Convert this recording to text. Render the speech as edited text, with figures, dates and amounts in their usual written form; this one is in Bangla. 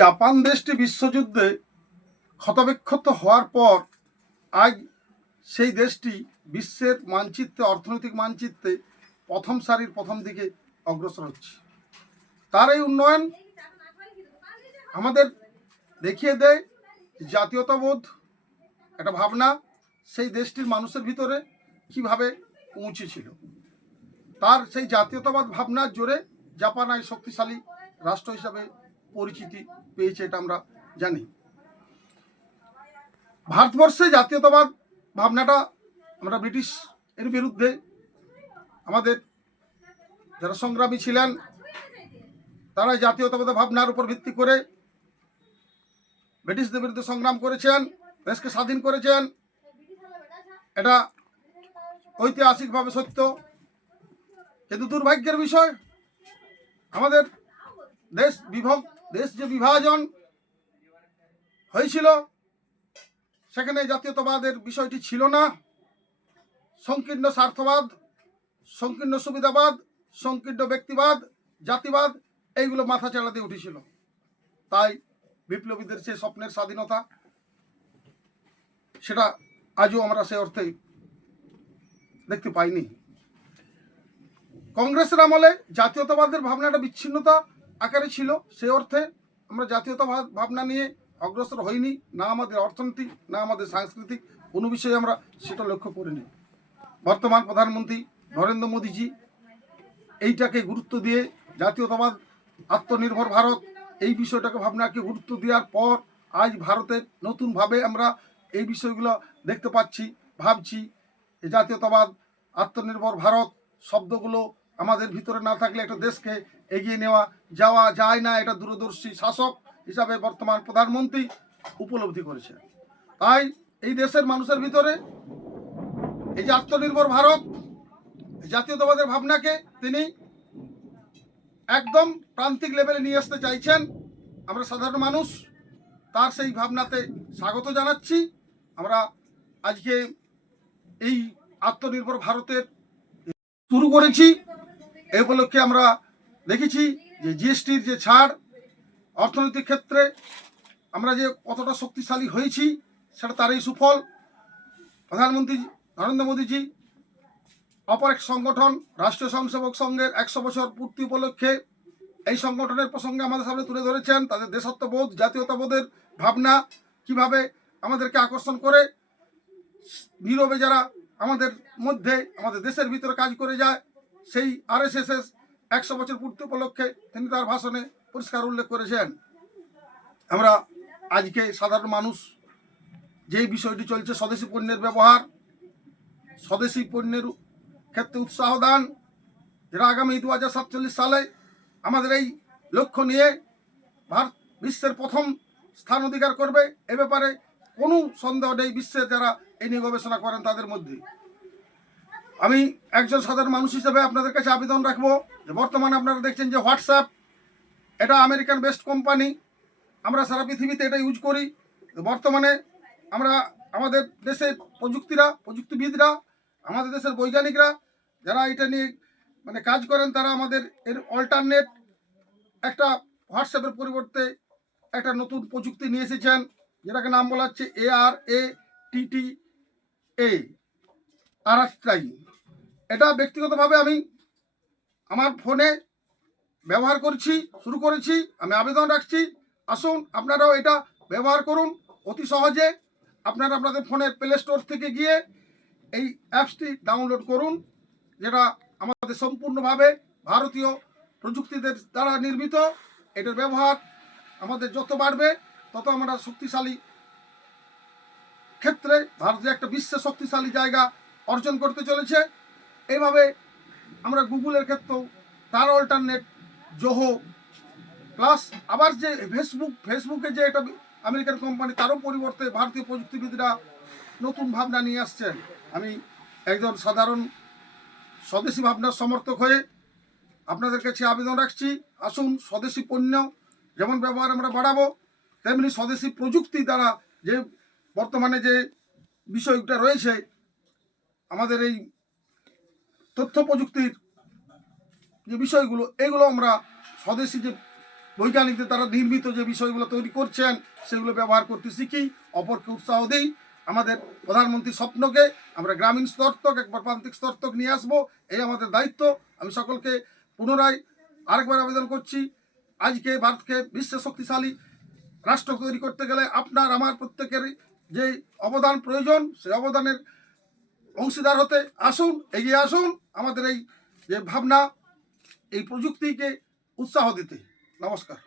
জাপান দেশটি বিশ্বযুদ্ধে ক্ষতবিক্ষত হওয়ার পর আজ সেই দেশটি বিশ্বের মানচিত্রে, অর্থনৈতিক মানচিত্রে প্রথম সারির প্রথম দিকে অগ্রসর হচ্ছে। তার এই উন্নয়ন আমাদের দেখিয়ে দেয় জাতীয়তাবোধ, একটা ভাবনা সেই দেশটির মানুষের ভিতরে কিভাবে পৌঁছেছিল। তার সেই জাতীয়তাবাদ ভাবনার জোরে জাপান আজ শক্তিশালী রাষ্ট্র হিসাবে পরিচিতি পেয়েছে, এটা আমরা জানি। ভারতবর্ষে জাতীয়তাবাদ ভাবনাটা আমরা ব্রিটিশ এর বিরুদ্ধে আমাদের যারা সংগ্রামী ছিলেন তারা জাতীয়তাবাদ ভাবনার উপর ভিত্তি করে ব্রিটিশদের বিরুদ্ধে সংগ্রাম করেছেন, দেশকে স্বাধীন করেছেন। এটা ঐতিহাসিকভাবে সত্য, কিন্তু দুর্ভাগ্যের বিষয় আমাদের দেশ যে বিভাজন হয়েছিল সেখানে জাতীয়তাবাদের বিষয়টি ছিল না। সংকীর্ণ স্বার্থবাদ, সংকীর্ণ সুবিধাবাদ, সংকীর্ণ ব্যক্তিবাদ, জাতিবাদ এইগুলো মাথা চাড়া দিয়ে উঠেছিল। তাই বিপ্লবীদের সে স্বপ্নের স্বাধীনতা সেটা আজও আমরা সে অর্থে দেখতে পাইনি। কংগ্রেসের আমলে জাতীয়তাবাদের ভাবনাটা বিচ্ছিন্নতা আকারে ছিল, সে অর্থে আমরা জাতীয়তাবাদ ভাবনা নিয়ে অগ্রসর হইনি, না আমাদের অর্থনীতি না আমাদের সাংস্কৃতিক কোনো বিষয়ে আমরা সেটা লক্ষ্য করিনি। বর্তমান প্রধানমন্ত্রী নরেন্দ্র মোদীজি এইটাকে গুরুত্ব দিয়ে জাতীয়তাবাদ, আত্মনির্ভর ভারত এই বিষয়টাকে ভাবনাকে গুরুত্ব দেওয়ার পর আজ ভারতের নতুনভাবে আমরা এই বিষয়গুলো দেখতে পাচ্ছি, ভাবছি। এই জাতীয়তাবাদ, আত্মনির্ভর ভারত শব্দগুলো আমাদের ভিতরে না থাকলে একটা দেশকে এগিয়ে যাওয়া যায় না, এটা দূরদর্শী শাসক হিসাবে বর্তমান প্রধানমন্ত্রী উপলব্ধি করেছে। তাই এই দেশের মানুষের ভিতরে এই যে আত্মনির্ভর ভারত জাতীয়তাবাদের ভাবনাকে তিনি একদম প্রান্তিক লেভেলে নিয়ে আসতে চাইছেন। আমরা সাধারণ মানুষ তার সেই ভাবনাতে স্বাগত জানাচ্ছি। আমরা আজকে এই আত্মনির্ভর ভারতের শুরু করেছি। এই উপলক্ষে আমরা দেখেছি যে জিএসটির যে ছাড়, অর্থনৈতিক ক্ষেত্রে আমরা যে কতটা শক্তিশালী হয়েছি সেটা তারই সুফল। প্রধানমন্ত্রী নরেন্দ্র মোদীজি অপর এক সংগঠন রাষ্ট্রীয় স্বয়ংসেবক সংঘের 100 বছর পূর্তি উপলক্ষে এই সংগঠনের প্রসঙ্গে আমাদের সামনে তুলে ধরেছেন। তাদের দেশাত্মবোধ, জাতীয়তাবোধের ভাবনা কিভাবে আমাদেরকে আকর্ষণ করে, নীরবে যারা আমাদের মধ্যে আমাদের দেশের ভিতরে কাজ করে যায়, সেই RSS 100 বছর পূর্তি উপলক্ষে তিনি তার ভাষণে পরিষ্কার উল্লেখ করেছেন। আমরা আজকে সাধারণ মানুষ যেই বিষয়টি চলছে স্বদেশি পণ্যের ব্যবহার, স্বদেশি পণ্যের ক্ষেত্রে উৎসাহ দান, যেটা আগামী 2047 সালে আমাদের এই লক্ষ্য নিয়ে ভারত বিশ্বের প্রথম স্থান অধিকার করবে, এ ব্যাপারে কোনো সন্দেহ নেই। বিশ্বের যারা এই নিয়ে গবেষণা করেন তাদের মধ্যে আমি একজন সাধারণ মানুষ হিসেবে আপনাদের কাছে আবেদন রাখবো যে বর্তমানে আপনারা দেখছেন যে হোয়াটসঅ্যাপ, এটা আমেরিকান বেসড কোম্পানি, আমরা সারা পৃথিবীতে এটা ইউজ করি। বর্তমানে আমরা আমাদের দেশের প্রযুক্তিবিদরা, আমাদের দেশের বৈজ্ঞানিকরা যারা এটা নিয়ে কাজ করেন, তারা আমাদের এর অল্টারনেট একটা হোয়াটসঅ্যাপের পরিবর্তে একটা নতুন প্রযুক্তি নিয়ে এসেছেন, যেটাকে নাম বলা হচ্ছে ARATTA, আরাস্ট্রাই। এটা ব্যক্তিগতভাবে আমি আমার ফোনে ব্যবহার শুরু করেছি। আমি আবেদন রাখছি, আসুন আপনারাও এটা ব্যবহার করুন অতি সহজে। আপনারা আপনাদের ফোনের প্লে স্টোর থেকে গিয়ে এই অ্যাপসটি ডাউনলোড করুন, যেটা আমাদের সম্পূর্ণভাবে ভারতীয় প্রযুক্তিদের দ্বারা নির্মিত। এটার ব্যবহার আমাদের যত বাড়বে তত আমরা শক্তিশালী ক্ষেত্রে ভারত একটা বিশ্বের শক্তিশালী জায়গা অর্জন করতে চলেছে। এইভাবে আমরা গুগলের ক্ষেত্রেও তার অল্টারনেট জোহো প্লাস, আবার যে ফেসবুকে যে এটা আমেরিকান কোম্পানি, তারও পরিবর্তে ভারতীয় প্রযুক্তিবিদরা নতুন ভাবনা নিয়ে আসছেন। আমি একজন সাধারণ স্বদেশি ভাবনার সমর্থক হয়ে আপনাদের কাছে আবেদন রাখছি, আসুন স্বদেশি পণ্য যেমন ব্যবহার আমরা বাড়াবো, তেমনি স্বদেশি প্রযুক্তি দ্বারা যে বর্তমানে যে বিষয়টা রয়েছে আমাদের এই তথ্য প্রযুক্তির যে বিষয়গুলো, এগুলো আমরা স্বদেশি যে বৈজ্ঞানিকদের দ্বারা নির্মিত যে বিষয়গুলো তৈরি করছেন সেগুলো ব্যবহার করতে শিখি, অপরকে উৎসাহ দিই। আমাদের প্রধানমন্ত্রীর স্বপ্নকে আমরা গ্রামীণ স্তর তক একবার প্রান্তিক স্তর তক নিয়ে আসবো, এই আমাদের দায়িত্ব। আমি সকলকে পুনরায় আরেকবার আবেদন করছি, আজকে ভারতকে বিশ্ব শক্তিশালী রাষ্ট্র তৈরি করতে গেলে আপনার আমার প্রত্যেকেরই যে অবদান প্রয়োজন, সেই অবদানের অংশীদার হতে আসুন, এগিয়ে আসুন আমাদের এই যে ভাবনা, এই প্রযুক্তিকে উৎসাহ দিতে। নমস্কার।